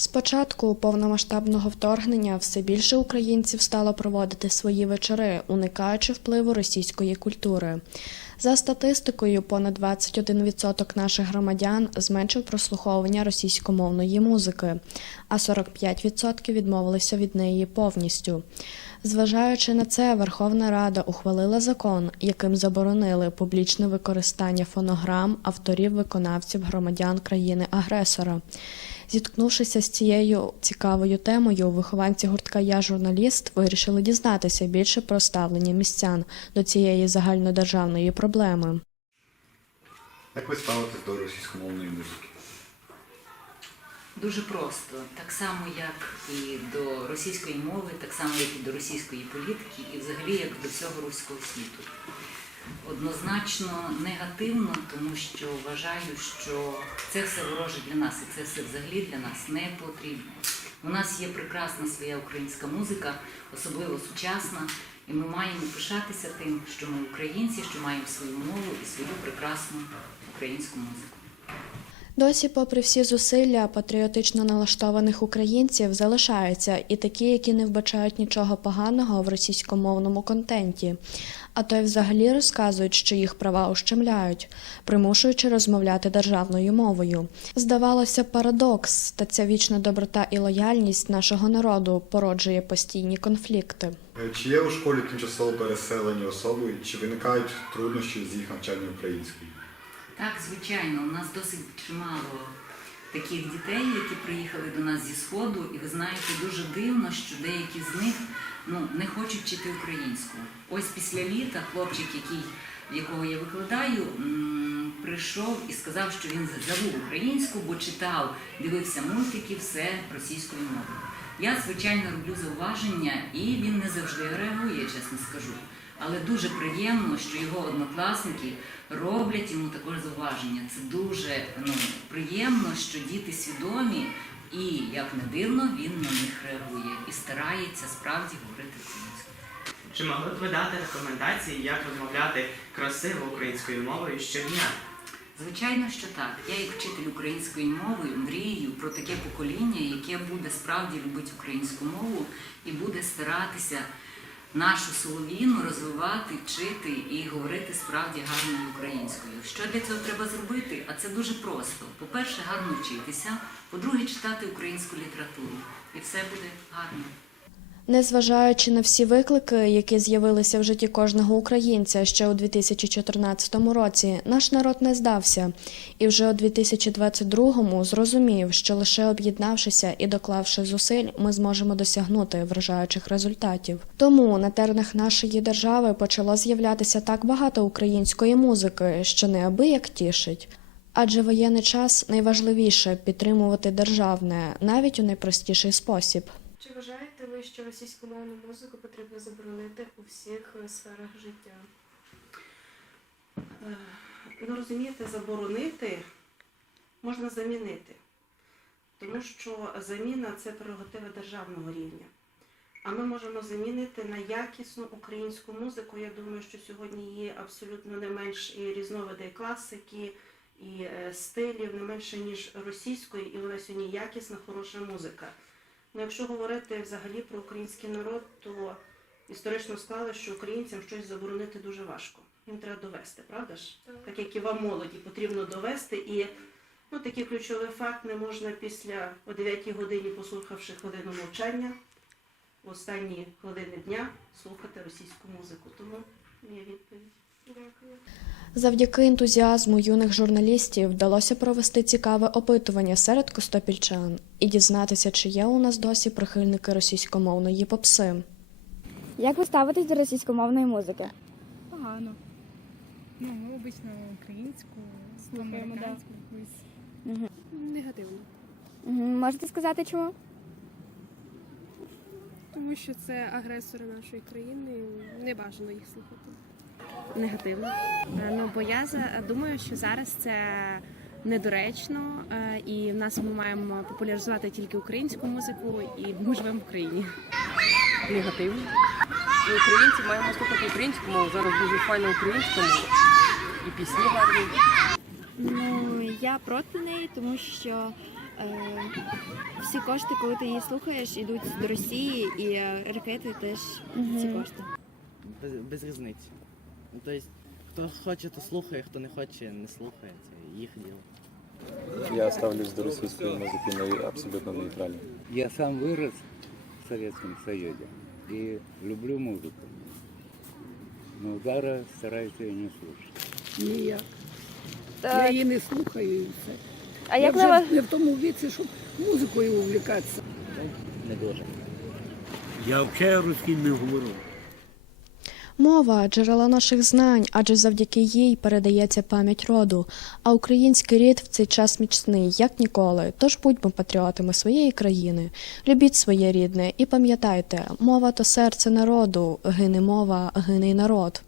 З початку повномасштабного вторгнення все більше українців стало проводити свої вечори, уникаючи впливу російської культури. За статистикою, понад 21% наших громадян зменшив прослуховування російськомовної музики, а 45% відмовилися від неї повністю. Зважаючи на це, Верховна Рада ухвалила закон, яким заборонили публічне використання фонограм авторів виконавців громадян країни-агресора. Зіткнувшися з цією цікавою темою, вихованці гуртка Я журналіст вирішили дізнатися більше про ставлення містян до цієї загальнодержавної проблеми. Як ви ставитесь до російськомовної музики? Дуже просто, так само як і до російської мови, так само як і до російської політики, і взагалі як до всього руського світу. Однозначно негативно, тому що вважаю, що це все вороже для нас, і це все взагалі для нас не потрібно. У нас є прекрасна своя українська музика, особливо сучасна, і ми маємо пишатися тим, що ми українці, що маємо свою мову і свою прекрасну українську музику. Досі, попри всі зусилля патріотично налаштованих українців, залишаються і такі, які не вбачають нічого поганого в російськомовному контенті, а то й взагалі розказують, що їх права ущемляють, примушуючи розмовляти державною мовою. Здавалося, парадокс, та ця вічна доброта і лояльність нашого народу породжує постійні конфлікти. Е, Чи є у школі тимчасово переселені особи, чи виникають труднощі з їх навчанням української? Так, звичайно, у нас досить чимало таких дітей, які приїхали до нас зі сходу, і ви знаєте, дуже дивно, що деякі з них ну не хочуть вчити українську. Ось після літа хлопчик, який якого я викладаю, прийшов і сказав, що він забув українську, бо читав, дивився мультики, все російською мовою. Я, звичайно, роблю зауваження, і він не завжди реагує, чесно скажу. Але дуже приємно, що його однокласники роблять йому також зауваження. Це дуже ну, приємно, що діти свідомі, і як не дивно, він на них реагує і старається справді говорити українською. Чи могли б ви дати рекомендації, як розмовляти красиво українською мовою щодня? Звичайно, що так. Я, як вчитель української мови, мрію про таке покоління, яке буде справді любити українську мову і буде старатися нашу солов'їну розвивати, вчити і говорити справді гарною українською. Що для цього треба зробити? А це дуже просто. По-перше, гарно вчитися, по-друге, читати українську літературу. І все буде гарно. Незважаючи на всі виклики, які з'явилися в житті кожного українця ще у 2014 році, наш народ не здався, і вже у 2022 зрозумів, що лише об'єднавшися і доклавши зусиль, ми зможемо досягнути вражаючих результатів. Тому на тернах нашої держави почало з'являтися так багато української музики, що неабияк тішить. Адже воєнний час найважливіше підтримувати державне навіть у найпростіший спосіб. Чи вважаєте ви, що російськомовну музику потрібно заборонити у всіх е, сферах життя? Е, Ну, розумієте, заборонити можна замінити, тому що заміна це прерогатива державного рівня. А ми можемо замінити на якісну українську музику. Я думаю, що сьогодні є абсолютно не менш і різновиди і класики, і е, стилів, не менше, ніж російської, і вона сьогодні якісна, хороша музика. Ну, якщо говорити взагалі про український народ, то історично склалося, що українцям щось заборонити дуже важко. Їм треба довести, правда ж? Так. Так як і вам молоді потрібно довести. І ну, такий ключовий факт не можна після о 9 годині, послухавши хвилину мовчання, в останні хвилини дня слухати російську музику. Тому є відповідь. Завдяки ентузіазму юних журналістів вдалося провести цікаве опитування серед костопільчан і дізнатися, чи є у нас досі прихильники російськомовної попси. Як ви ставитесь до російськомовної музики? Погано. Ну, ми обично українську, Слухаємо, да. американську якусь. Угу. Негативно. Можете сказати чому? Тому що це агресори нашої країни, не бажано їх слухати. Негативно. Е, Ну бо я думаю, що зараз це недоречно, е, і в нас ми маємо популяризувати тільки українську музику, і ми живемо в Україні. негативно. Ми українці маємо слухати українську мову. Зараз дуже файна українська мова. І пісні гарні. Ну я проти неї, тому що е, всі кошти, коли ти її слухаєш, йдуть до Росії, і ракети теж ці кошти. без, без різниці. Ну, тобто, хто хоче, то слухає, хто не хоче, не слухає. Це їх діло. Я ставлюсь до російської музики не- абсолютно нейтрально. Я сам вырос в Советском Союзе и люблю музыку. Но зараз стараюся її не слухати. Ніяк. Я Так. її не слухаю і все. А я як вже на вас не в тому віці, щоб музикою увлікатися. Не дуже. Я взагалі русський не говорю. Мова джерело наших знань, адже завдяки їй передається пам'ять роду. А український рід в цей час міцний, як ніколи. Тож будьмо патріотами своєї країни, любіть своє рідне і пам'ятайте, мова то серце народу, гине мова, гине й народ.